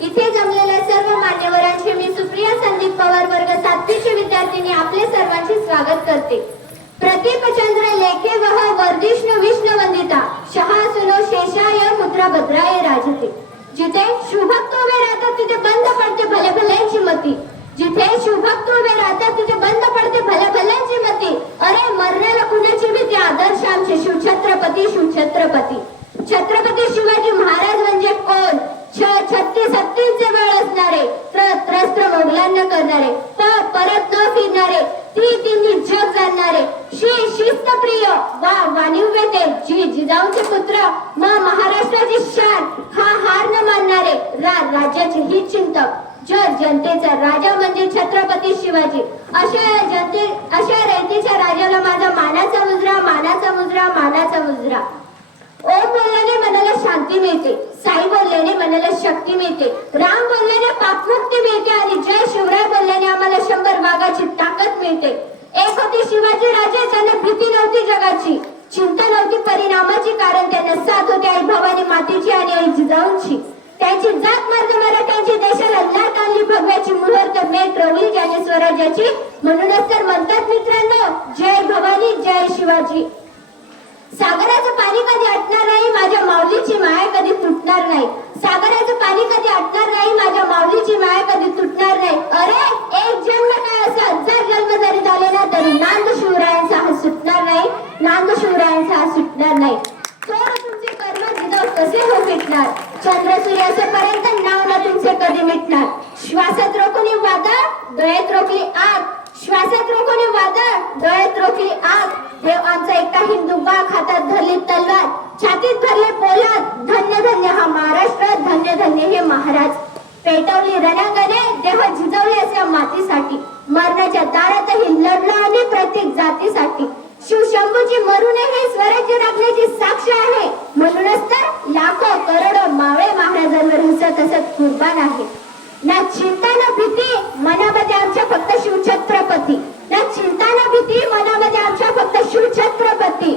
इथे जमलेल्या सर्व मान्यवरांचे मी सुप्रिया संदीप पवार वर्ग 7वी चे विद्यार्थिनी आपले सर्वांचे स्वागत करते। प्रतीपचंद्र लेखे वह वर्धिष्णु विष्णु वंदिता शहासुनो शेषाय मुद्रा भद्राय राजते। जिथे शुभक्त उभे राहतात तिथे बंद पडते भले भल्यांची मती। जिथे शुभक्त उभे राहतात तिथे बंद पडते भले भल्यांची मती। अरे मरण्याला कुणाची भीती, आदर्श आमचे शिवछत्रपती शिवछत्रपती। छत्रपती शिवाजी महाराज म्हणजे कोण? 36 बळ असणारे, त्रस्त्र मोगलांना करणारे, परत न फिरणारे, तिन्ही जग जाणणारे, शिस्त प्रिय वाणिव्यते जिजाऊंचे पुत्र, महाराष्ट्राची शान, हार न मानणारे, राज्याचे हित चिंतक, जनतेचा राजा म्हणजे छत्रपती शिवाजी। अशा रयतेच्या राजाला माझा मानाचा मुजरा, मानाचा मुजरा, मानाचा मुजरा। ओम बोलल्याने मनाला शांती मिळते, साई बोलल्याने मनाला शक्ती मिळते, राम बोलल्याने पापमुक्ती मिळते आणि जय शिवराय बोलल्याने आम्हाला 100 वाघाची ताकद मिळते। एक होते शिवाजी राजे, त्यांना भीती नव्हती जगाची, चिंता नव्हती परिणामाची, कारण त्यांना साथ होती आई भवानी मातेची आणि आई जिजाऊंची। त्यांची जात मार्ग मराठ्यांची देशाला लाट आणली भगव्याची, मुहूर्त मेट रवली ज्याने स्वराज्याची। म्हणूनच तर म्हणतात मित्रांनो, जय भवानी जय शिवाजी। सागराचं पाणी कधी आटणार नाही, माझ्या माऊलीची माया कधी तुटणार नाही। सागराचं पाणी कधी आटणार नाही, माझ्या माऊलीची माया कधी तुटणार नाही। अरे एक जन्म काय असा 1000 जन्म जरी झाले ना तरी नांद शिवरायांचा हा सुटणार नाही, नांद शिवरायांचा हा सुटणार नाही। थोर तुमचे कर्म जिजाऊ कसे हो मिटणार, चंद्र सूर्य असेपर्यंत नाव ना तुमचे कधी मिटणार। श्वासात रोखून वादळ, डोळ्यात रोखली आग, श्वासात रोखून वादळ, डोळ्यात रोखली आग। देव आमचा एकटा हिंदू वाघ, हातात धरली तलवार, छातीत धरले पोलाद, धन्य धन्य हा महाराष्ट्र, धन्य धन्य हे महाराज। पेटवली रणांगणे, देह झिजवले असे मातीसाठी, मरणाच्या दारातही लढलो आम्ही प्रत्येक जातीसाठी। शिवशंभूची मरू नये हे स्वराज्य राखण्याची साक्ष आहे, म्हणूनच तर लाखो करोडो मावळे महाराजांवर हसत हसत कुर्बान आहे। ना चिंता ना भीती मनामध्ये आमच्या फक्त शिवछत्रपती, ना चिंता ना भीती मनामध्ये आमच्या फक्त शिवछत्रपती।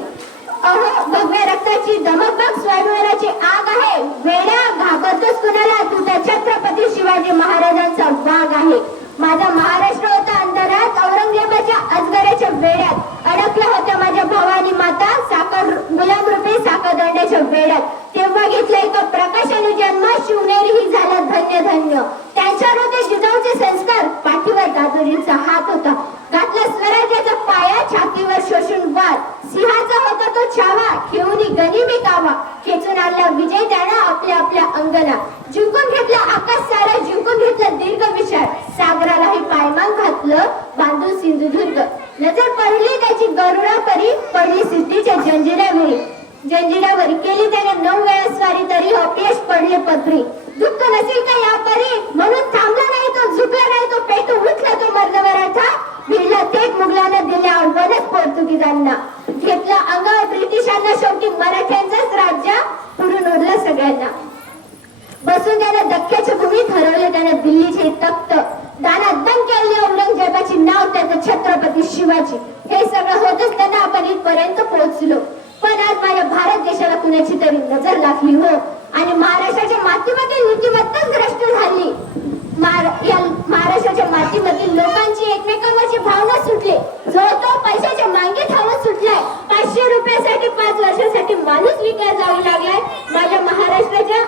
अहो भगव्या रक्ताची दमक बघ, स्वयंवराची आग आहे, वेड्या घाबरतोस कुणाला, तू त्या छत्रपती शिवाजी महाराजांचा वाघ आहे। माझा महाराष्ट्र होता अंधारात, औरंगजेबाच्या अजगराच्या वेड्यात अडकल्या होत्या माझ्या भवानी माता, साखर गुलाम रूपी साखरदंड्याच्या वेड्यात। तेव्हा घेतला एका प्रकाशाने जन्म, शिवनेरी ही झाला धन्य धन्य। त्यांच्यावर होते जिजाऊचे संस्कार, पाठीवर दादोजींचा हात होता, घातला स्वराज्याचा पाया, छातीवर शोषून वाद, सिंहाचा होता तो छावा, खेळून गनिमी कावा, खेचून आणला विजय त्याला आपल्या आपल्या अंगना। जिंकून घेतला आकाश सारा, जिंकून घेतला दीर्घ विशाल, सागरालाही पायमान घातलं बांधून सिंधुदुर्ग। नजर पडली त्याची गरुडापरी, पडली सिद्धीच्या जंजिरावरी केली त्याने 9 वेळा स्वारी, तरी अपयश पडले पदरी। दुःख नसेल का या परी, म्हणून थांबला नाही तो, झुकला नाही तो, पेटू उठला तो मर्द मराठा, भिडला थेट मुघलांना, दिले आव्हानच पोर्तुगीजांना, घेतला अंगावर ब्रिटिशांना, शेवटी मराठ्यांचाच राज्य पुरून उरलं सगळ्यांना। बसून त्याने दख्याच्या भूमीत हरवले त्याने दिल्लीचे तख्त, दानादन केले औरंगजेबाची नाव त्याचं छत्रपती शिवाजी। हे सगळं होत असताना आपण इथपर्यंत पोहोचलो, पण आज माझ्या भारत देशाला कुणाची तरी नजर लागली हो, आणि महाराष्ट्राच्या मातीमध्ये नीतिमत्ताच भ्रष्ट झाली। महाराष्ट्राच्या मातीमधील लोकांची एकमेकांवरची भावना सुटली, जो तो पैशाच्या मागे धावत सुटलाय। 500 रुपयासाठी 5 वर्षासाठी माणूस विकायला जाऊ लागलाय। माझ्या महाराष्ट्राच्या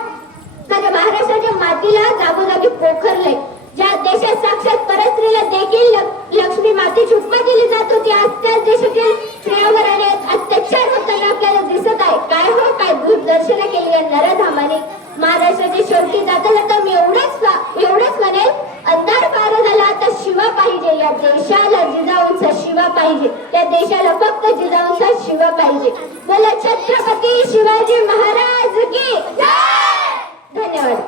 मातीला जागोजागी पोखरलंय। ज्या देशात साक्षात परस्त्रीला देखील लक्ष्मी मातेची उपमा दिली जात होती, आज त्याच देशातील स्त्रियांवर अत्याचार होताना आपल्याला दिसत आहे। काय हो काय दूरदर्शन केली या नरधामाने। महाराष्ट्राच्या शेवटी जाताना तर मी एवढंच म्हणेल, अंधार पार झाला आता शिवा पाहिजे, या देशाला जिजाऊंचा शिवा पाहिजे, त्या देशाला फक्त जिजाऊंचा शिवा पाहिजे। बोला छत्रपती शिवाजी महाराज की जय। धन्यवाद।